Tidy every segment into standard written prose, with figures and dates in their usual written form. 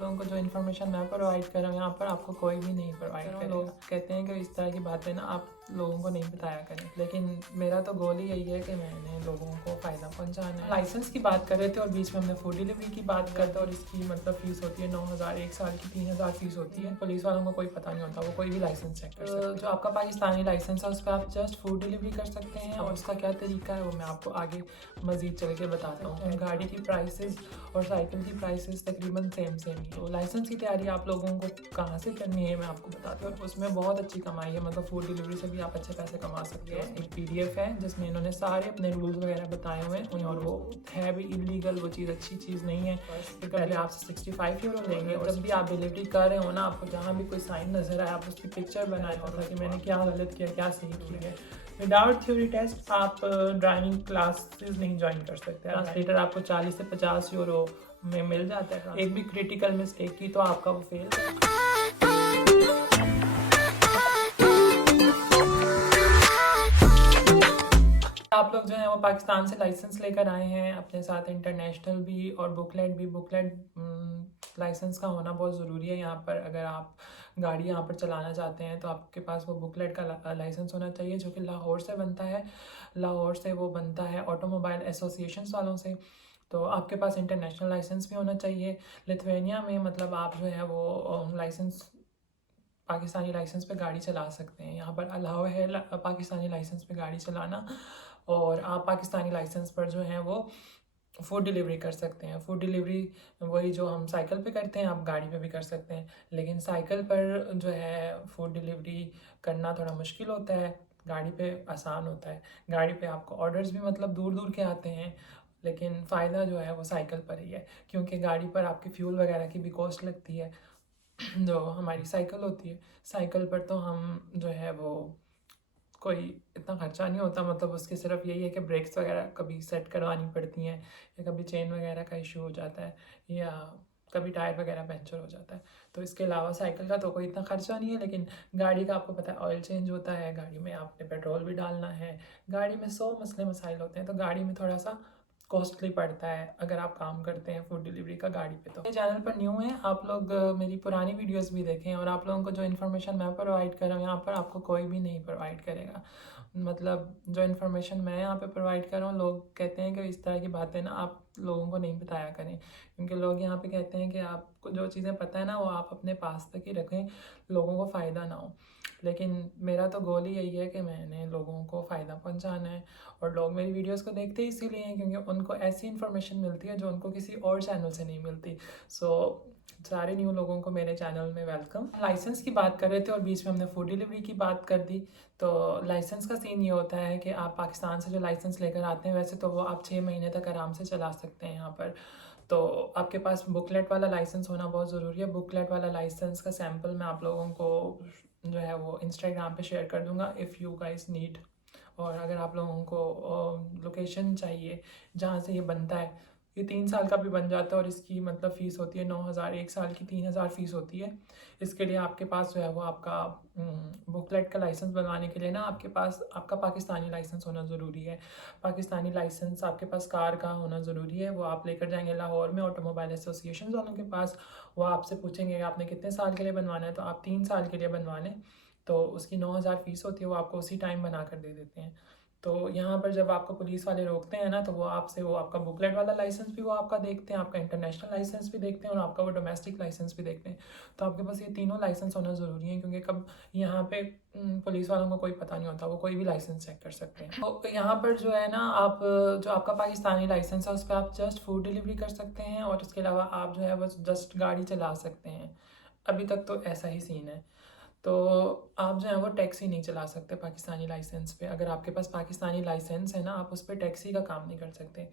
लोगों को जो इन्फॉर्मेशन मैं प्रोवाइड कर रहा हूँ यहाँ पर आपको कोई भी नहीं प्रोवाइड करेगा। लोग कहते हैं कि इस तरह की बातें ना आप लोगों को नहीं बताया करें, लेकिन मेरा तो गोल ही यही है कि मैंने लोगों को फ़ायदा पहुँचाना है। लाइसेंस की बात कर रहे थे और बीच में हमने फूड डिलीवरी की बात करते, और इसकी मतलब फ़ीस होती है 9,000, एक साल की 3,000 फ़ीस होती है। पुलिस वालों को कोई पता नहीं होता, वो कोई भी लाइसेंस चेक कर सकते हैं। जो आपका पाकिस्तानी लाइसेंस है उस पर आप जस्ट फूड डिलीवरी कर सकते हैं, और उसका क्या तरीका है वो मैं आपको आगे मज़ीद चल के बताता हूँ। गाड़ी की प्राइसेस और साइकिल की प्राइसेस तकरीबन सेम ही। तो लाइसेंस की तैयारी आप लोगों को कहाँ से करनी है मैं आपको बताती हूँ, और उसमें बहुत अच्छी कमाई है। मतलब फूड डिलीवरी से भी आप अच्छे पैसे कमा सकते हैं। एक PDF है जिसमें इन्होंने सारे अपने रूल्स वगैरह बताए हुए हैं, और वो है भी इलीगल, वो चीज़ अच्छी चीज़ नहीं है। तो पहले आपसे 65 यूरो लेंगे, और जब भी आप डिलीवरी कर रहे हो ना, आपको जहाँ भी कोई साइन नज़र आए आप उसकी पिक्चर बनाए ताकि मैंने क्या गलत किया, क्या सही किया है। विदाउट थ्योरी टेस्ट आप ड्राइविंग क्लासेस नहीं ज्वाइन कर सकते। ट्रांसलेटर आपको 40 से 50 यूरो में मिल जाता है। एक भी क्रिटिकल मिस्टेक की तो आपका वो फेल है। आप लोग जो है वो पाकिस्तान से लाइसेंस लेकर आए हैं, अपने साथ इंटरनेशनल भी और बुकलेट भी। बुकलेट लाइसेंस का होना बहुत ज़रूरी है यहाँ पर। अगर आप गाड़ी यहाँ पर चलाना चाहते हैं तो आपके पास वो बुकलेट का लाइसेंस होना चाहिए, जो कि लाहौर से बनता है। लाहौर से वो बनता है ऑटोमोबाइल एसोसिएशन वालों से। तो आपके पास इंटरनेशनल लाइसेंस भी होना चाहिए। लिथुआनिया में मतलब आप जो है वो लाइसेंस पाकिस्तानी लाइसेंस पे गाड़ी चला सकते हैं। यहाँ पर अलाउ है पाकिस्तानी लाइसेंस पे गाड़ी चलाना, और आप पाकिस्तानी लाइसेंस पर जो है वो फूड डिलीवरी कर सकते हैं। फूड डिलीवरी वही जो हम साइकिल पे करते हैं आप गाड़ी पे भी कर सकते हैं, लेकिन साइकिल पर जो है फूड डिलीवरी करना थोड़ा मुश्किल होता है, गाड़ी पे आसान होता है। गाड़ी पे आपको ऑर्डर्स भी मतलब दूर दूर के आते हैं, लेकिन फ़ायदा जो है वो साइकिल पर ही है, क्योंकि गाड़ी पर आपकी फ्यूल वगैरह की भी कॉस्ट लगती है। जो हमारी साइकिल होती है, साइकिल पर तो हम जो है वो कोई इतना खर्चा नहीं होता। मतलब उसकी सिर्फ यही है कि ब्रेक्स वगैरह कभी सेट करवानी पड़ती हैं, या कभी चेन वगैरह का इशू हो जाता है, या कभी टायर वगैरह पंचर हो जाता है। तो इसके अलावा साइकिल का तो कोई इतना खर्चा नहीं है। लेकिन गाड़ी का आपको पता है ऑयल चेंज होता है, गाड़ी में आपने पेट्रोल भी डालना है, गाड़ी में 100 मसले मसाइल होते हैं, तो गाड़ी में थोड़ा सा कॉस्टली पड़ता है अगर आप काम करते हैं फूड डिलीवरी का गाड़ी पे। तो चैनल पर न्यू है आप लोग मेरी पुरानी वीडियोस भी देखें, और आप लोगों को जो इन्फॉर्मेशन मैं प्रोवाइड कर रहा हूँ यहाँ पर आपको कोई भी नहीं प्रोवाइड करेगा। मतलब जो इन्फॉर्मेशन मैं यहाँ पे प्रोवाइड कर रहा हूँ, लोग कहते हैं कि इस तरह की बातें ना आप लोगों को नहीं बताया करें, क्योंकि लोग यहाँ पे कहते हैं कि आपको जो चीज़ें पता है ना वो आप अपने पास तक ही रखें, लोगों को फ़ायदा ना हो। लेकिन मेरा तो गोल ही यही है कि मैंने लोगों को फ़ायदा पहुँचाना है, और लोग मेरी वीडियोस को देखते ही इसीलिए हैं क्योंकि उनको ऐसी इन्फॉर्मेशन मिलती है जो उनको किसी और चैनल से नहीं मिलती। सो सारे न्यू लोगों को मेरे चैनल में वेलकम। लाइसेंस की बात कर रहे थे और बीच में हमने फूड डिलीवरी की बात कर दी। तो लाइसेंस का सीन ये होता है कि आप पाकिस्तान से जो लाइसेंस लेकर आते हैं, वैसे तो वो आप 6 महीने तक आराम से चला सकते हैं यहाँ पर। तो आपके पास बुकलेट वाला लाइसेंस होना बहुत ज़रूरी है। बुकलेट वाला लाइसेंस का सैम्पल मैं आप लोगों को जो है वो इंस्टाग्राम पे शेयर कर दूंगा इफ़ यू गाइस नीड। और अगर आप लोगों को लोकेशन चाहिए जहाँ से ये बनता है, ये 3 साल का भी बन जाता है, और इसकी मतलब फ़ीस होती है 9,000, एक साल की 3,000 फ़ीस होती है। इसके लिए आपके पास जो है वो आपका बुकलेट का लाइसेंस बनवाने के लिए ना आपके पास आपका पाकिस्तानी लाइसेंस होना ज़रूरी है। पाकिस्तानी लाइसेंस आपके पास कार का होना ज़रूरी है। वो आप लेकर जाएंगे लाहौर में ऑटोमोबाइल एसोसिएशन वालों के पास। वो आपसे पूछेंगे कि आपने कितने साल के लिए बनवाना है, तो आप 3 साल के लिए बनवा लें। तो उसकी 9,000 फ़ीस होती है, वो आपको उसी टाइम बना कर दे देते हैं। तो यहाँ पर जब आपको पुलिस वाले रोकते हैं ना, तो वो आपसे वो आपका बुकलेट वाला लाइसेंस भी वो आपका देखते हैं, आपका इंटरनेशनल लाइसेंस भी देखते हैं, और आपका वो डोमेस्टिक लाइसेंस भी देखते हैं। तो आपके पास ये तीनों लाइसेंस होना ज़रूरी है, क्योंकि कब यहाँ पे पुलिस वालों को कोई पता नहीं होता, वो कोई भी लाइसेंस चेक कर सकते हैं। तो यहाँ पर जो है ना आप जो आपका पाकिस्तानी लाइसेंस है उस पर आप जस्ट फूड डिलीवरी कर सकते हैं, और उसके अलावा आप जो है बस जस्ट गाड़ी चला सकते हैं। अभी तक तो ऐसा ही सीन है। तो आप जो है वो टैक्सी नहीं चला सकते पाकिस्तानी लाइसेंस पे। अगर आपके पास पाकिस्तानी लाइसेंस है ना, आप उस पर टैक्सी का काम नहीं कर सकते।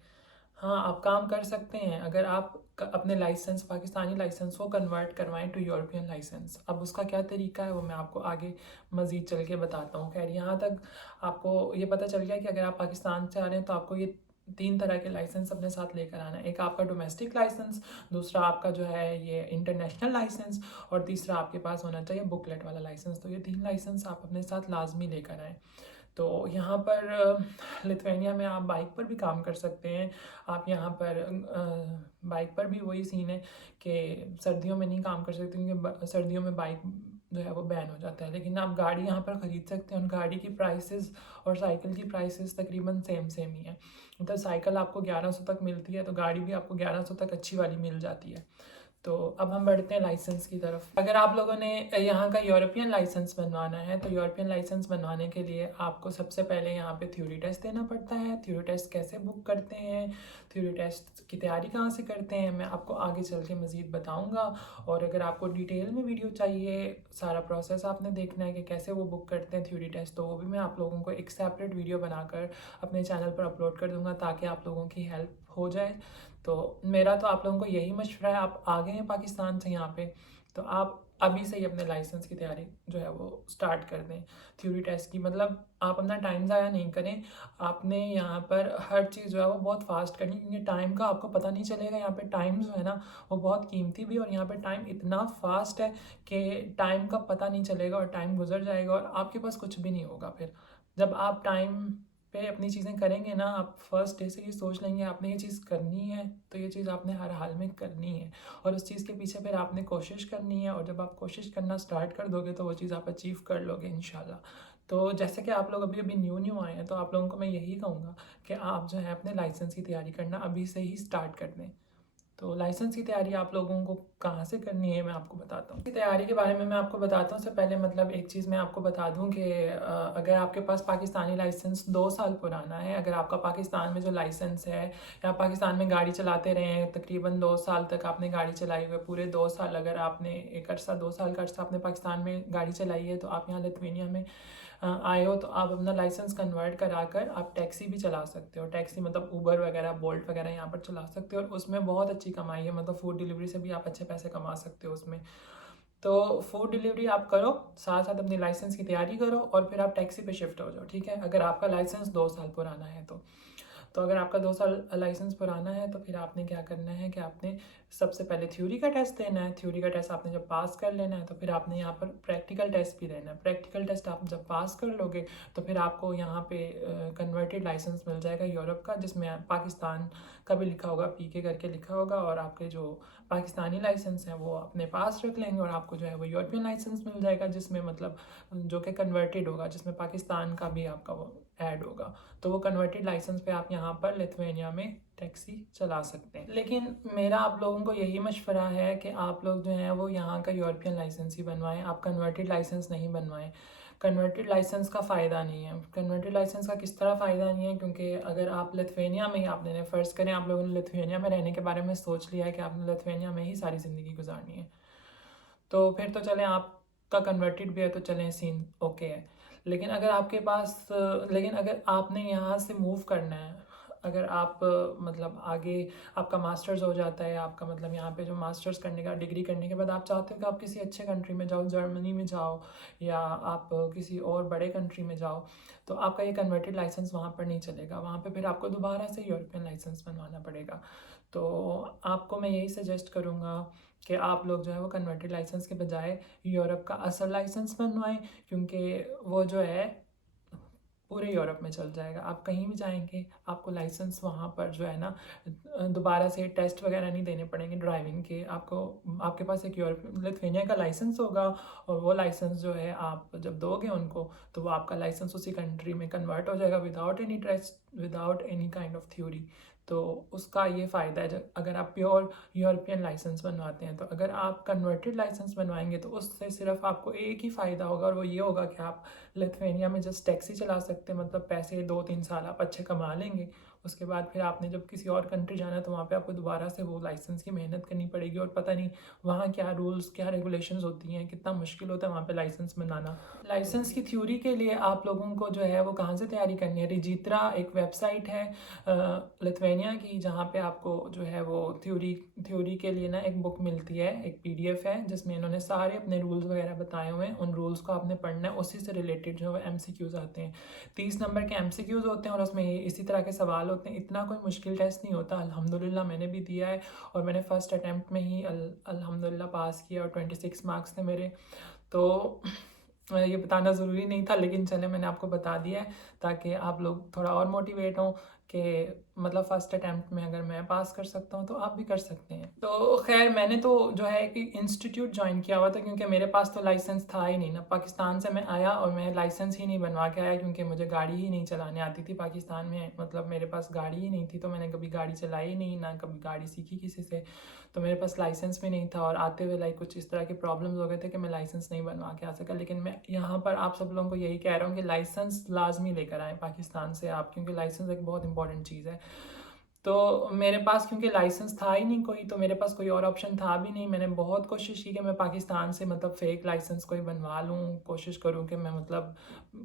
हाँ, आप काम कर सकते हैं अगर आप अपने लाइसेंस पाकिस्तानी लाइसेंस को कन्वर्ट करवाएं टू यूरोपियन लाइसेंस। अब उसका क्या तरीका है वो मैं आपको आगे मज़ीद चल के बताता हूँ। खैर, यहाँ तक आपको ये पता चल गया कि अगर आप पाकिस्तान से आ रहे हैं तो आपको ये 3 तरह के लाइसेंस अपने साथ लेकर आना है। एक आपका डोमेस्टिक लाइसेंस, दूसरा आपका जो है ये इंटरनेशनल लाइसेंस, और तीसरा आपके पास होना चाहिए बुकलेट वाला लाइसेंस। तो ये 3 लाइसेंस आप अपने साथ लाजमी लेकर आएँ। तो यहाँ पर लिथुआनिया में आप बाइक पर भी काम कर सकते हैं। आप यहाँ पर बाइक पर भी वही सीन है कि सर्दियों में नहीं काम कर सकते, क्योंकि सर्दियों में बाइक जो है वो बैन हो जाता है। लेकिन आप गाड़ी यहाँ पर ख़रीद सकते हैं, उन गाड़ी की प्राइसेस और साइकिल की प्राइसेस तकरीबन सेम ही है। मतलब साइकिल आपको 1100 तक मिलती है, तो गाड़ी भी आपको 1100 तक अच्छी वाली मिल जाती है। तो अब हम बढ़ते हैं लाइसेंस की तरफ। अगर आप लोगों ने यहाँ का यूरोपियन लाइसेंस बनवाना है, तो यूरोपियन लाइसेंस बनवाने के लिए आपको सबसे पहले यहाँ पे थ्योरी टेस्ट देना पड़ता है। थ्योरी टेस्ट कैसे बुक करते हैं, थ्योरी टेस्ट की तैयारी कहाँ से करते हैं, मैं आपको आगे चल के मज़ीद बताऊँगा। और अगर आपको डिटेल में वीडियो चाहिए, सारा प्रोसेस आपने देखना है कि कैसे वो बुक करते हैं थ्योरी टेस्ट, तो वो भी मैं आप लोगों को एक सेपरेट वीडियो बनाकर अपने चैनल पर अपलोड कर दूँगा, ताकि आप लोगों की हेल्प हो जाए। तो मेरा तो आप लोगों को यही मशवरा है, आप आ गए हैं पाकिस्तान से यहाँ पे, तो आप अभी से ही अपने लाइसेंस की तैयारी जो है वो स्टार्ट कर दें। थ्योरी टेस्ट की मतलब आप अपना टाइम ज़ाया नहीं करें। आपने यहाँ पर हर चीज़ जो है वो बहुत फास्ट करनी, क्योंकि टाइम का आपको पता नहीं चलेगा। यहाँ पे टाइम जो है ना वो बहुत कीमती भी, और यहाँ पे टाइम इतना फास्ट है कि टाइम का पता नहीं चलेगा और टाइम गुजर जाएगा और आपके पास कुछ भी नहीं होगा। फिर जब आप टाइम पे अपनी चीज़ें करेंगे ना, आप फर्स्ट डे से ही सोच लेंगे आपने ये चीज़ करनी है, तो ये चीज़ आपने हर हाल में करनी है, और उस चीज़ के पीछे फिर आपने कोशिश करनी है। और जब आप कोशिश करना स्टार्ट कर दोगे तो वो चीज़ आप अचीव कर लोगे इंशाल्लाह। तो जैसे कि आप लोग अभी अभी न्यू आए हैं, तो आप लोगों को मैं यही कहूँगा कि आप जो है अपने लाइसेंस की तैयारी करना अभी से ही स्टार्ट कर दें। तो लाइसेंस की तैयारी आप लोगों को कहाँ से करनी है मैं आपको बताता हूँ। तैयारी के बारे में मैं आपको बताता हूँ। उससे पहले मतलब एक चीज़ मैं आपको बता दूँ कि अगर आपके पास पाकिस्तानी लाइसेंस 2 साल पुराना है, अगर आपका पाकिस्तान में जो लाइसेंस है, या पाकिस्तान में गाड़ी चलाते रहे हैं तकरीबन 2 साल तक आपने गाड़ी चलाई हुई है, पूरे 2 साल अगर आपने एक अर्सा 2 साल का अर्सा आपने पाकिस्तान में गाड़ी चलाई है, तो आप यहाँ लिथुआनिया में आए हो, तो आप अपना लाइसेंस कन्वर्ट कराकर आप टैक्सी भी चला सकते हो। टैक्सी मतलब उबर वगैरह, बोल्ट वगैरह यहाँ पर चला सकते हो, और उसमें बहुत अच्छी कमाई है। मतलब फूड डिलीवरी से भी आप अच्छे पैसे कमा सकते हो उसमें। तो फूड डिलीवरी आप करो, साथ साथ अपनी लाइसेंस की तैयारी करो, और फिर आप टैक्सी पे शिफ्ट हो जाओ, ठीक है, अगर आपका लाइसेंस 2 साल पुराना है तो अगर आपका 2 साल लाइसेंस पुराना है, तो फिर आपने क्या करना है कि आपने सबसे पहले थ्योरी का टेस्ट देना है। थ्योरी का टेस्ट आपने जब पास कर लेना है, तो फिर आपने यहाँ पर प्रैक्टिकल टेस्ट भी देना है। प्रैक्टिकल टेस्ट आप जब पास कर लोगे, तो फिर आपको यहाँ पे कन्वर्टेड लाइसेंस मिल जाएगा यूरोप का, जिसमें पाकिस्तान का भी लिखा होगा, पीके करके लिखा होगा, और आपके जो पाकिस्तानी लाइसेंस हैं वो अपने पास रख लेंगे, और आपको जो है वो यूरोपियन लाइसेंस मिल जाएगा, जिसमें मतलब जो कि कन्वर्टेड होगा, जिसमें पाकिस्तान का भी आपका वो ऐड होगा। तो वो कन्वर्टेड लाइसेंस पे आप यहाँ पर लिथुआनिया में टैक्सी चला सकते हैं। लेकिन मेरा आप लोगों को यही मशवरा है कि आप लोग जो हैं वो यहाँ का यूरोपियन लाइसेंस ही बनवाएं, आप कन्वर्टेड लाइसेंस नहीं बनवाएं। कन्वर्टेड लाइसेंस का फ़ायदा नहीं है। कन्वर्टेड लाइसेंस का किस तरह फ़ायदा नहीं है, क्योंकि अगर आप लिथुआनिया में ही आपने फ़र्ज़ करें आप लोगों ने लिथुआनिया में रहने के बारे में सोच लिया है कि आपने लिथुआनिया में ही सारी ज़िंदगी गुजारनी है, तो फिर तो चलें, आपका कन्वर्टेड भी है तो चलें, सीन ओके है। लेकिन अगर आपके पास लेकिन अगर आपने यहाँ से मूव करना है, अगर आप मतलब आगे आपका मास्टर्स हो जाता है, आपका मतलब यहाँ पे जो मास्टर्स करने का डिग्री करने के बाद आप चाहते हो कि आप किसी अच्छे कंट्री में जाओ, जर्मनी में जाओ, या आप किसी और बड़े कंट्री में जाओ, तो आपका ये कन्वर्टेड लाइसेंस वहाँ पर नहीं चलेगा। वहाँ पे फिर आपको दोबारा से यूरोपियन लाइसेंस बनवाना पड़ेगा। तो आपको मैं यही सजेस्ट करूँगा कि आप लोग जो है वो कन्वर्टेड लाइसेंस के बजाय यूरोप का असल लाइसेंस बनवाएं, क्योंकि वो जो है पूरे यूरोप में चल जाएगा। आप कहीं भी जाएंगे आपको लाइसेंस वहाँ पर जो है ना दोबारा से टेस्ट वगैरह नहीं देने पड़ेंगे ड्राइविंग के। आपको आपके पास एक यूरोप लिथुआनिया का लाइसेंस होगा, और वो लाइसेंस जो है आप जब दोगे उनको, तो वो आपका लाइसेंस उसी कंट्री में कन्वर्ट हो जाएगा without any test, without any kind of theory. तो उसका ये फ़ायदा है अगर आप प्योर यूरोपियन लाइसेंस बनवाते हैं। तो अगर आप कन्वर्टेड लाइसेंस बनवाएंगे तो उससे सिर्फ आपको एक ही फ़ायदा होगा, और वो ये होगा कि आप लिथुआनिया में जस्ट टैक्सी चला सकते हैं। मतलब पैसे 2-3 साल आप अच्छे कमा लेंगे, उसके बाद फिर आपने जब किसी और कंट्री जाना है तो वहाँ पे आपको दोबारा से वो लाइसेंस की मेहनत करनी पड़ेगी, और पता नहीं वहाँ क्या रूल्स क्या रेगुलेशंस होती हैं, कितना मुश्किल होता है वहाँ पे लाइसेंस बनाना। लाइसेंस की थ्योरी के लिए आप लोगों को जो है वो कहाँ से तैयारी करनी है, रिजित्रा एक वेबसाइट है लिथुआनिया की, जहाँ पे आपको जो है वो थ्योरी के लिए ना एक बुक मिलती है, एक PDF है, जिसमें इन्होंने सारे अपने रूल्स वगैरह बताए हुए हैं। उन रूल्स को आपने पढ़ना है, उसी से रिलेटेड जो है MCQs आते हैं। 30 नंबर के MCQs होते हैं, और उसमें इसी तरह के सवाल होते हैं। इतना कोई मुश्किल टेस्ट नहीं होता, अल्हम्दुलिल्लाह मैंने भी दिया है, और मैंने फ़र्स्ट अटैम्प्ट में ही अल्हम्दुलिल्लाह पास किया, और 26 मार्क्स थे मेरे। तो ये बताना ज़रूरी नहीं था, लेकिन चले मैंने आपको बता दिया है ताकि आप लोग थोड़ा और मोटिवेट हों कि मतलब फ़र्स्ट अटैम्प्ट में अगर मैं पास कर सकता हूँ तो आप भी कर सकते हैं। तो खैर मैंने तो जो है कि इंस्टीट्यूट जॉइन किया हुआ था, क्योंकि मेरे पास तो लाइसेंस था ही नहीं ना। पाकिस्तान से मैं आया और मैं लाइसेंस ही नहीं बनवा के आया, क्योंकि मुझे गाड़ी ही नहीं चलाने आती थी पाकिस्तान में। मतलब मेरे पास गाड़ी ही नहीं थी, तो मैंने कभी गाड़ी चलाई नहीं, ना कभी गाड़ी सीखी किसी से। तो मेरे पास लाइसेंस भी नहीं था और आते हुए लाइक कुछ इस तरह के प्रॉब्लम्स हो गए थे कि मैं लाइसेंस नहीं बनवा के आ सका। लेकिन मैं यहाँ पर आप सब लोगों को यही कह रहा हूँ कि लाइसेंस लाजमी लेकर आएँ पाकिस्तान से आप, क्योंकि लाइसेंस एक बहुत इंपॉर्टेंट चीज़ है। तो मेरे पास क्योंकि लाइसेंस था ही नहीं कोई, तो मेरे पास कोई और ऑप्शन था भी नहीं। मैंने बहुत कोशिश की कि मैं पाकिस्तान से मतलब फ़ेक लाइसेंस कोई बनवा लूँ, कोशिश करूँ कि मैं मतलब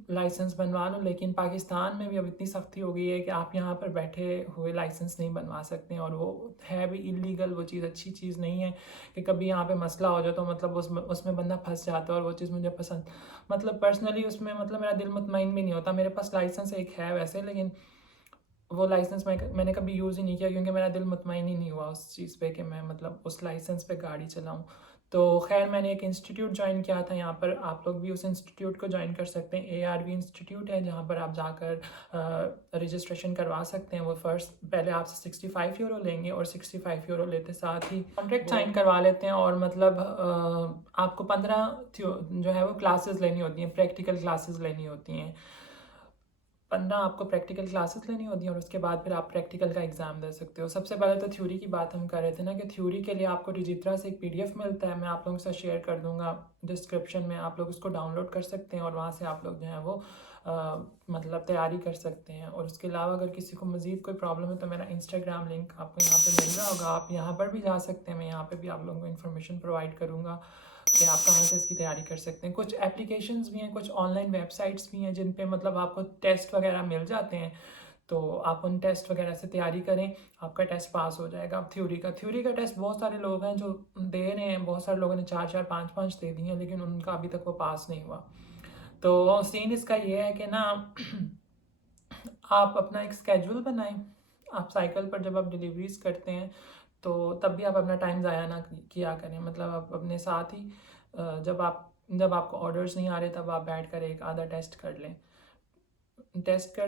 लाइसेंस बनवा लूँ। लेकिन पाकिस्तान में भी अब इतनी सख्ती हो गई है कि आप यहाँ पर बैठे हुए लाइसेंस नहीं बनवा सकते हैं, और वो है भी इलीगल। वो चीज़ अच्छी चीज़ नहीं है कि कभी यहाँ पे मसला हो जाए तो मतलब उसमें बंदा फंस जाता है, और वो चीज़ मुझे पसंद मतलब पर्सनली उसमें मतलब मेरा दिल मुतमईन भी नहीं होता। मेरे पास लाइसेंस एक है वैसे, लेकिन वो लाइसेंस मैंने कभी यूज़ ही नहीं किया, क्योंकि मेरा दिल मुतमईन ही नहीं हुआ उस चीज़ पे कि मैं मतलब उस लाइसेंस पे गाड़ी चलाऊँ। तो खैर मैंने एक इंस्टीट्यूट ज्वाइन किया था यहाँ पर, आप लोग भी उस इंस्टीट्यूट को ज्वाइन कर सकते हैं। ARV इंस्टीट्यूट है, जहाँ पर आप जाकर रजिस्ट्रेशन करवा सकते हैं। वो पहले आपसे 65 यूरो लेंगे, और 65 यूरो लेते साथ ही कॉन्ट्रैक्ट साइन करवा लेते हैं। और मतलब आपको 15 जो है वो क्लासेस लेनी होती हैं, प्रैक्टिकल क्लासेस लेनी होती हैं। 15 आपको प्रैक्टिकल क्लासेस लेनी होती हैं, और उसके बाद फिर आप प्रैक्टिकल का एग्ज़ाम दे सकते हो। सबसे पहले तो थ्योरी की बात हम कर रहे थे ना, कि थ्योरी के लिए आपको डिजित्रा से एक PDF मिलता है, मैं आप लोगों के साथ शेयर कर दूंगा डिस्क्रिप्शन में। आप लोग उसको डाउनलोड कर सकते हैं और वहाँ से आप लोग जो है वो मतलब तैयारी कर सकते हैं। और उसके अलावा अगर किसी को मज़ीद कोई प्रॉब्लम है तो मेरा इंस्टाग्राम लिंक आपको यहाँ पर मिल रहा होगा, आप यहाँ पर भी जा सकते हैं। मैं यहाँ पर भी आप लोगों को इन्फॉर्मेशन प्रोवाइड करूँगा कि आप कहाँ से इसकी तैयारी कर सकते हैं। कुछ एप्लीकेशंस भी हैं, कुछ ऑनलाइन वेबसाइट्स भी हैं जिन पे मतलब आपको टेस्ट वगैरह मिल जाते हैं। तो आप उन टेस्ट वगैरह से तैयारी करें, आपका टेस्ट पास हो जाएगा। अब थ्योरी का टेस्ट बहुत सारे लोग हैं जो दे रहे हैं, बहुत सारे लोगों ने 4-4 5-5 दे दिए हैं, लेकिन उनका अभी तक वो पास नहीं हुआ। तो सीन इसका ये है कि ना आप अपना एक स्केड्यूल बनाएं। आप साइकिल पर जब आप डिलीवरीज करते हैं तो तब भी आप अपना टाइम ज़ाया ना किया करें। मतलब आप अपने साथ ही जब आपको ऑर्डर्स नहीं आ रहे तब आप बैठ कर एक आधा टेस्ट कर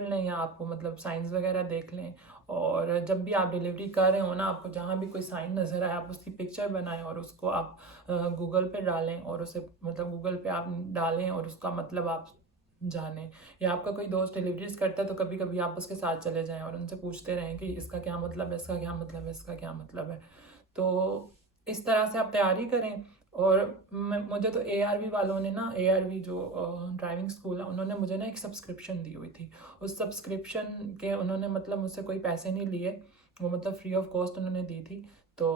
लें, या आपको मतलब साइंस वगैरह देख लें। और जब भी आप डिलीवरी कर रहे हो ना, आपको जहाँ भी कोई साइन नज़र आए आप उसकी पिक्चर बनाएं और उसको आप गूगल पे डालें, और उसे मतलब गूगल पे आप डालें और उसका मतलब आप जानें। या आपका कोई दोस्त डिलीवरीज करता है तो कभी कभी आप उसके साथ चले जाएं और उनसे पूछते रहें कि इसका क्या मतलब है, इसका क्या मतलब है, इसका क्या मतलब है। तो इस तरह से आप तैयारी करें। और मुझे तो ARV वालों ने ना, ARV जो ड्राइविंग स्कूल है, उन्होंने मुझे ना एक सब्सक्रिप्शन दी हुई थी। उस सब्सक्रिप्शन के उन्होंने मतलब मुझसे कोई पैसे नहीं लिए, वो मतलब फ्री ऑफ कॉस्ट उन्होंने दी थी। तो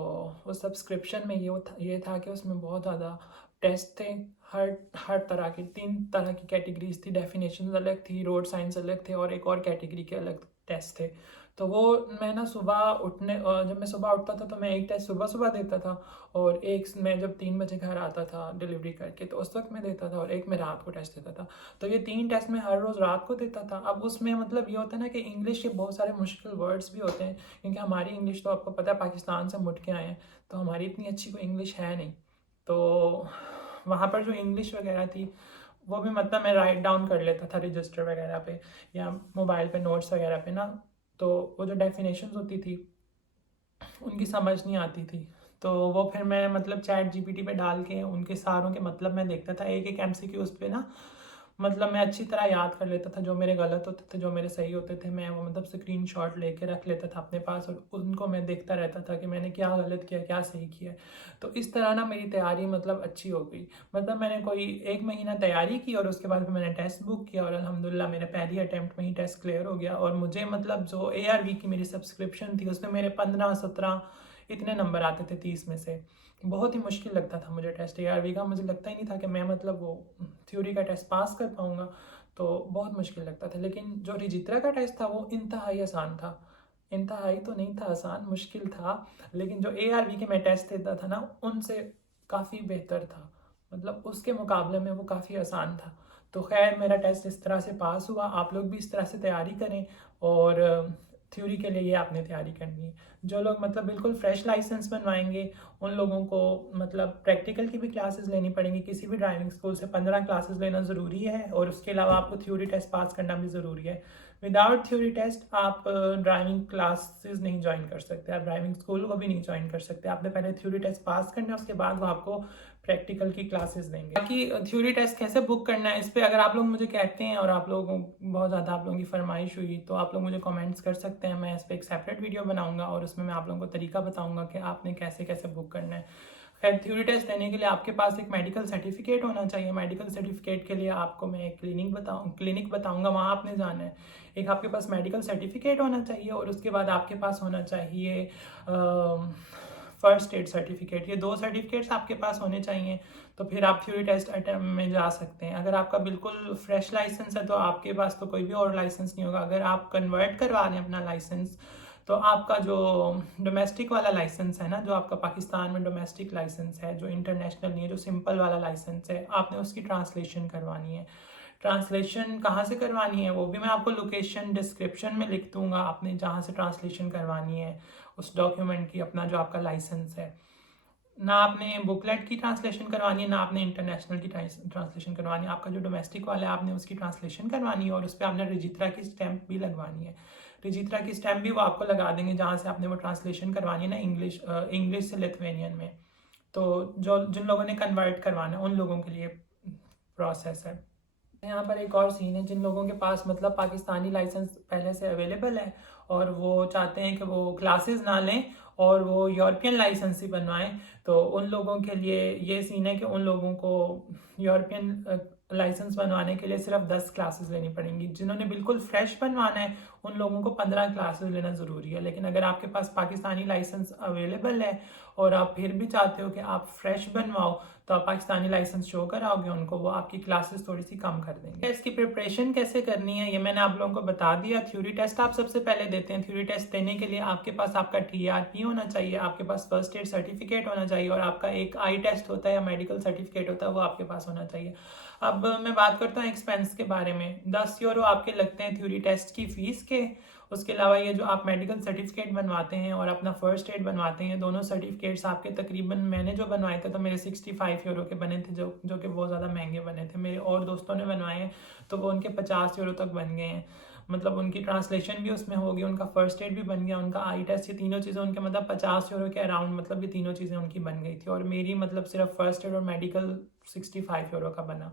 उस सब्सक्रिप्शन में ये था कि उसमें बहुत ज़्यादा टेस्ट थे। हर हर तरह की 3 तरह की कैटेगरीज थी, डेफिनेशन अलग थी, रोड साइंस अलग थे, और एक और कैटेगरी के अलग टेस्ट थे। तो वो मैं ना जब मैं सुबह उठता था तो मैं एक टेस्ट सुबह सुबह देता था, और एक मैं जब 3 बजे घर आता था डिलीवरी करके तो उस वक्त मैं देता था, और एक मैं रात को टेस्ट देता था। तो ये 3 टेस्ट मैं हर रोज़ रात को देता था। अब उसमें मतलब ये होता है ना कि इंग्लिश के बहुत सारे मुश्किल वर्ड्स भी होते हैं, क्योंकि हमारी इंग्लिश तो आपको पता है पाकिस्तान से मुड़ के आए हैं, तो हमारी इतनी अच्छी कोई इंग्लिश है नहीं। तो वहाँ पर जो इंग्लिश वगैरह थी वो भी मतलब मैं राइट डाउन कर लेता था रजिस्टर वगैरह पे या मोबाइल पे नोट्स वगैरह पे ना। तो वो जो डेफिनेशंस होती थी उनकी समझ नहीं आती थी, तो वो फिर मैं मतलब ChatGPT पे डाल के उनके सारों के मतलब मैं देखता था। एक एक MCQs पे ना मतलब मैं अच्छी तरह याद कर लेता था, जो मेरे गलत होते थे जो मेरे सही होते थे मैं वो मतलब स्क्रीनशॉट लेके रख लेता था अपने पास, और उनको मैं देखता रहता था कि मैंने क्या गलत किया क्या सही किया। तो इस तरह ना मेरी तैयारी मतलब अच्छी हो गई। मतलब मैंने कोई 1 महीना तैयारी की, और उसके बाद फिर मैंने टेस्ट बुक किया, और अल्हम्दुलिल्लाह मेरे पहली अटैम्प्ट में ही टेस्ट क्लियर हो गया। और मुझे मतलब जो ARV की मेरी सब्सक्रिप्शन थी उसमें मेरे 15-17 इतने नंबर आते थे 30 में से। बहुत ही मुश्किल लगता था मुझे टेस्ट ARV का, मुझे लगता ही नहीं था कि मैं मतलब वो थ्योरी का टेस्ट पास कर पाऊँगा। तो बहुत मुश्किल लगता था। लेकिन जो रिजित्रा का टेस्ट था वो इंतहाई आसान था। इंतहाई तो नहीं था आसान, मुश्किल था। लेकिन जो ARV के मैं टेस्ट देता था ना उनसे काफ़ी बेहतर था, मतलब उसके मुकाबले में वो काफ़ी आसान था। तो खैर मेरा टेस्ट इस तरह से पास हुआ। आप लोग भी इस तरह से तैयारी करें। और थ्योरी के लिए ये आपने तैयारी करनी है। जो लोग मतलब बिल्कुल फ्रेश लाइसेंस बनवाएंगे उन लोगों को मतलब प्रैक्टिकल की भी क्लासेस लेनी पड़ेंगी। किसी भी ड्राइविंग स्कूल से 15 क्लासेस लेना ज़रूरी है और उसके अलावा आपको थ्योरी टेस्ट पास करना भी ज़रूरी है। विदाउट थ्योरी टेस्ट आप ड्राइविंग क्लासेस नहीं ज्वाइन कर सकते, आप ड्राइविंग स्कूल को भी नहीं ज्वाइन कर सकते। आपने पहले थ्योरी टेस्ट पास करना है, उसके बाद वो आपको प्रैक्टिकल की क्लासेस देंगे। बाकी थ्योरी टेस्ट कैसे बुक करना है इस पे अगर आप लोग मुझे कहते हैं और आप लोगों बहुत ज़्यादा आप लोगों की फरमाइश हुई तो आप लोग मुझे कमेंट्स कर सकते हैं। मैं इस पर एक सेपरेट वीडियो बनाऊंगा और उसमें मैं आप लोगों को तरीका बताऊंगा कि आपने कैसे कैसे बुक करना है। खैर थ्योरी टेस्ट देने के लिए आपके पास एक मेडिकल सर्टिफिकेट होना चाहिए। मेडिकल सर्टिफिकेट के लिए आपको मैं एक क्लिनिक बताऊंगा, वहाँ आपने जाना है। एक आपके पास मेडिकल सर्टिफिकेट होना चाहिए और उसके बाद आपके पास होना चाहिए फर्स्ट एड सर्टिफिकेट। ये 2 सर्टिफिकेट्स आपके पास होने चाहिए तो फिर आप थ्योरी टेस्ट अटेम्प्ट में जा सकते हैं। अगर आपका बिल्कुल फ्रेश लाइसेंस है तो आपके पास तो कोई भी और लाइसेंस नहीं होगा। अगर आप कन्वर्ट करवा रहे हैं अपना लाइसेंस तो आपका जो डोमेस्टिक वाला लाइसेंस है ना, जो आपका पाकिस्तान में डोमेस्टिक लाइसेंस है, जो इंटरनेशनल नहीं है, जो सिंपल वाला लाइसेंस है, आपने उसकी ट्रांसलेशन करवानी है। ट्रांसलेशन कहाँ से करवानी है वो भी मैं आपको लोकेशन डिस्क्रिप्शन में लिख दूंगा। आपने जहाँ से ट्रांसलेशन करवानी है उस डॉक्यूमेंट की, अपना जो आपका लाइसेंस है, ना आपने बुकलेट की ट्रांसलेशन करवानी है ना आपने इंटरनेशनल की ट्रांसलेशन करवानी है। आपका जो डोमेस्टिक वाला है आपने उसकी ट्रांसलेशन करवानी है और उस पर आपने रजिस्ट्रा की स्टैंप भी लगवानी है। रजिस्ट्रा की स्टैंप भी वो आपको लगा देंगे जहाँ से आपने वो ट्रांसलेशन करवानी है ना, इंग्लिश से लिथुआनियन में। तो जो जिन लोगों ने कन्वर्ट करवाना है उन लोगों के लिए प्रोसेस है। यहाँ पर एक और सीन है, जिन लोगों के पास मतलब पाकिस्तानी लाइसेंस पहले से अवेलेबल है और वो चाहते हैं कि वो क्लासेस ना लें और वो यूरोपियन लाइसेंस ही बनवाएं, तो उन लोगों के लिए ये सीन है कि उन लोगों को यूरोपियन लाइसेंस बनवाने के लिए सिर्फ 10 क्लासेस लेनी पड़ेंगी। जिन्होंने बिल्कुल फ्रेश बनवाना है उन लोगों को 15 क्लासेस लेना ज़रूरी है। लेकिन अगर आपके पास पाकिस्तानी लाइसेंस अवेलेबल है और आप फिर भी चाहते हो कि आप फ्रेश बनवाओ तो आप पाकिस्तानी लाइसेंस शो कराओगे उनको, वो आपकी क्लासेस थोड़ी सी कम कर देंगे। इसकी प्रिपरेशन कैसे करनी है ये मैंने आप लोगों को बता दिया। थ्योरी टेस्ट आप सबसे पहले देते हैं। थ्योरी टेस्ट देने के लिए आपके पास आपका TRP होना चाहिए, आपके पास फर्स्ट एड सर्टिफिकेट होना चाहिए और आपका एक आई टेस्ट होता है या मेडिकल सर्टिफिकेट होता है वो आपके पास होना चाहिए। अब मैं बात करता हूँ एक्सपेंस के बारे में। 10 यूरो आपके लगते हैं थ्योरी टेस्ट की फीस के। उसके अलावा ये जो आप मेडिकल सर्टिफिकेट बनवाते हैं और अपना फर्स्ट एड बनवाते हैं, दोनों सर्टिफिकेट्स आपके तकरीबन, मैंने जो बनवाए थे तो मेरे 65 यूरो के बने थे, जो कि बहुत ज़्यादा महंगे बने थे। मेरे और दोस्तों ने बनवाए हैं तो वो उनके 50 यूरो तक बन गए हैं। मतलब उनकी ट्रांसलेशन भी उसमें होगी, उनका फर्स्ट एड भी बन गया, उनका आई टेस्ट, ये तीनों चीज़ें उनके मतलब 50 यूरो के अराउंड, मतलब ये तीनों चीज़ें उनकी बन गई थी। और मेरी मतलब सिर्फ फर्स्ट एड और मेडिकल 65 यूरो का बना।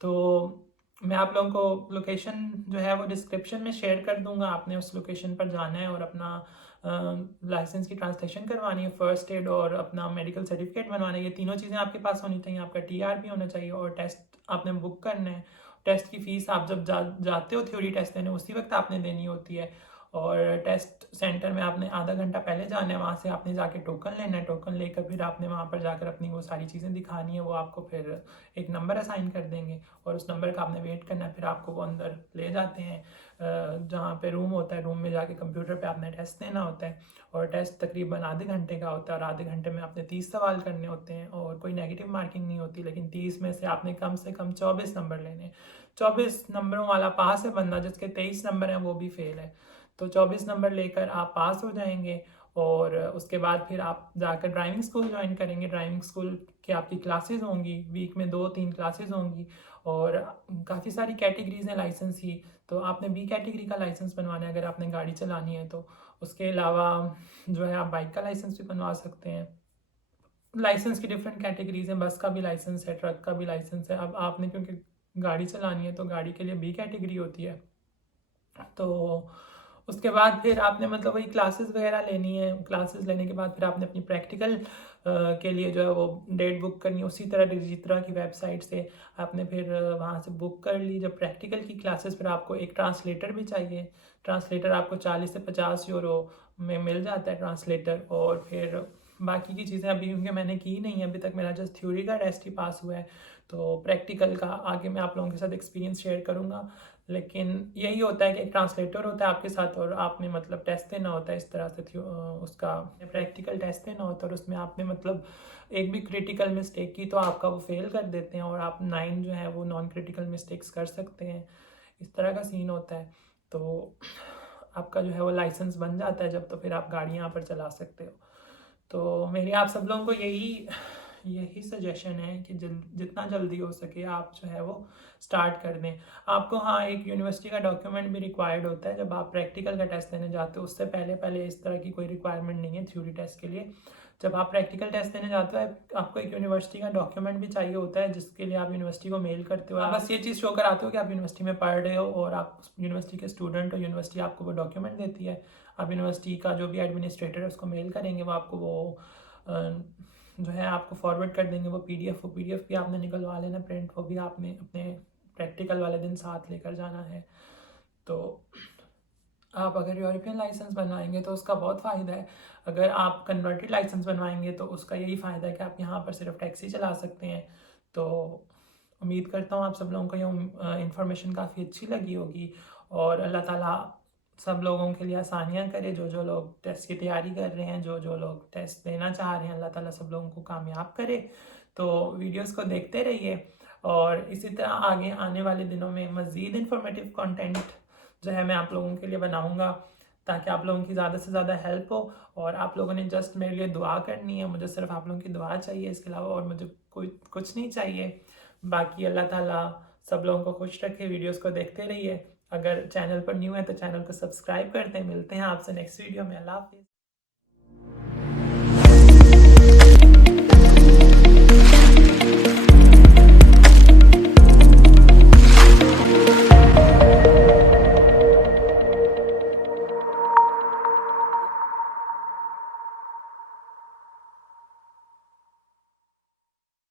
तो मैं आप लोगों को लोकेशन जो है वो डिस्क्रिप्शन में शेयर कर दूंगा। आपने उस लोकेशन पर जाना है और अपना लाइसेंस की ट्रांसलेशन करवानी है, फर्स्ट एड और अपना मेडिकल सर्टिफिकेट बनवाना है। ये तीनों चीज़ें आपके पास होनी चाहिए। आपका TRP होना चाहिए और टेस्ट आपने बुक करना है। टेस्ट की फ़ीस आप जब जाते हो थ्योरी टेस्ट देने उसी वक्त आपने देनी होती है और टेस्ट सेंटर में आपने आधा घंटा पहले जाना है। वहाँ से आपने जाके टोकन लेना है, टोकन लेकर फिर आपने वहाँ पर जाकर अपनी वो सारी चीज़ें दिखानी है। वो आपको फिर एक नंबर असाइन कर देंगे और उस नंबर का आपने वेट करना है। फिर आपको वो अंदर ले जाते हैं जहाँ पे रूम होता है। रूम में जाके कंप्यूटर पे आपने टेस्ट देना होता है और टेस्ट तकरीबन आधे घंटे का होता है और आधे घंटे में आपने 30 सवाल करने होते हैं और कोई नेगेटिव मार्किंग नहीं होती। लेकिन 30 में से आपने कम से कम 24 नंबर लेने। 24 नंबरों वाला पास है बंदा, जिसके 23 नंबर हैं वो भी फेल है। तो 24 नंबर लेकर आप पास हो जाएंगे और उसके बाद फिर आप जाकर ड्राइविंग स्कूल ज्वाइन करेंगे। ड्राइविंग स्कूल की आपकी क्लासेस होंगी, वीक में 2-3 क्लासेस होंगी और काफ़ी सारी कैटेगरीज हैं लाइसेंस की। तो आपने B कैटेगरी का लाइसेंस बनवाना है अगर आपने गाड़ी चलानी है तो। उसके अलावा जो है आप बाइक का लाइसेंस भी बनवा सकते हैं। लाइसेंस की डिफरेंट कैटेगरीज हैं, बस का भी लाइसेंस है, ट्रक का भी लाइसेंस है। अब आपने क्योंकि गाड़ी चलानी है तो गाड़ी के लिए B कैटेगरी होती है। तो उसके बाद फिर आपने मतलब वही क्लासेस वगैरह लेनी है। क्लासेस लेने के बाद फिर आपने अपनी प्रैक्टिकल के लिए जो है वो डेट बुक करनी है। उसी तरह रजिस्ट्रा की वेबसाइट से आपने फिर वहाँ से बुक कर ली। जब प्रैक्टिकल की क्लासेस, फिर आपको एक ट्रांसलेटर भी चाहिए। ट्रांसलेटर आपको 40 से 50 यूरो में मिल जाता है ट्रांसलेटर। और फिर बाकी की चीज़ें अभी क्योंकि मैंने की नहीं है अभी तक, मेरा जस्ट थ्योरी का टेस्ट ही पास हुआ है, तो प्रैक्टिकल का आगे मैं आप लोगों के साथ एक्सपीरियंस शेयर करूँगा। लेकिन यही होता है कि एक ट्रांसलेटर होता है आपके साथ और आपने मतलब टेस्ट देना होता है इस तरह से। उसका प्रैक्टिकल टेस्ट देना होता है और उसमें आपने मतलब एक भी क्रिटिकल मिस्टेक की तो आपका वो फेल कर देते हैं और आप 9 जो है वो नॉन क्रिटिकल मिस्टेक्स कर सकते हैं। इस तरह का सीन होता है। तो आपका जो है वो लाइसेंस बन जाता है जब, तो फिर आप गाड़ी यहाँ पर चला सकते हो। तो मेरी आप सब लोगों को यही सजेशन है कि जितना जल्दी हो सके आप जो है वो स्टार्ट कर दें। आपको हाँ एक यूनिवर्सिटी का डॉक्यूमेंट भी रिक्वायर्ड होता है जब आप प्रैक्टिकल का टेस्ट देने जाते हो, उससे पहले इस तरह की कोई रिक्वायरमेंट नहीं है थ्योरी टेस्ट के लिए। जब आप प्रैक्टिकल टेस्ट देने जाते हो आपको एक यूनिवर्सिटी का डॉक्यूमेंट भी चाहिए होता है, जिसके लिए आप यूनिवर्सिटी को मेल करते हो। आप बस ये चीज़ शो कराते हो कि आप यूनिवर्सिटी में पढ़ रहे हो और आप यूनिवर्सिटी के स्टूडेंट हो, यूनिवर्सिटी आपको वो डॉक्यूमेंट देती है। आप यूनिवर्सिटी का जो भी एडमिनिस्ट्रेटर है उसको मेल करेंगे, वो आपको वो जो है आपको फॉरवर्ड कर देंगे वो पीडीएफ भी आपने निकलवा लेना प्रिंट, वो भी आपने अपने प्रैक्टिकल वाले दिन साथ लेकर जाना है। तो आप अगर यूरोपियन लाइसेंस बनवाएंगे तो उसका बहुत फ़ायदा है। अगर आप कन्वर्टेड लाइसेंस बनवाएंगे तो उसका यही फ़ायदा है कि आप यहाँ पर सिर्फ टैक्सी चला सकते हैं। तो उम्मीद करता हूँ आप सब लोगों को ये इन्फॉर्मेशन काफ़ी अच्छी लगी होगी, और अल्लाह ताला सब लोगों के लिए आसानियाँ करे। जो जो लोग टेस्ट की तैयारी कर रहे हैं, जो जो लोग टेस्ट देना चाह रहे हैं, अल्लाह ताला सब लोगों को कामयाब करे। तो वीडियोस को देखते रहिए, और इसी तरह आगे आने वाले दिनों में मज़ीद इन्फॉर्मेटिव कंटेंट जो है मैं आप लोगों के लिए बनाऊँगा, ताकि आप लोगों की ज़्यादा से ज़्यादा हेल्प हो। और आप लोगों ने जस्ट मेरे लिए दुआ करनी है, मुझे सिर्फ आप लोगों की दुआ चाहिए, इसके अलावा और मुझे कोई कुछ नहीं चाहिए। बाकी अल्लाह ताला सब लोगों को खुश रखे। वीडियोस को देखते रहिए। अगर चैनल पर न्यू है तो चैनल को सब्सक्राइब करते हैं। मिलते हैं आपसे नेक्स्ट वीडियो में। अल्लाह हाफिज़।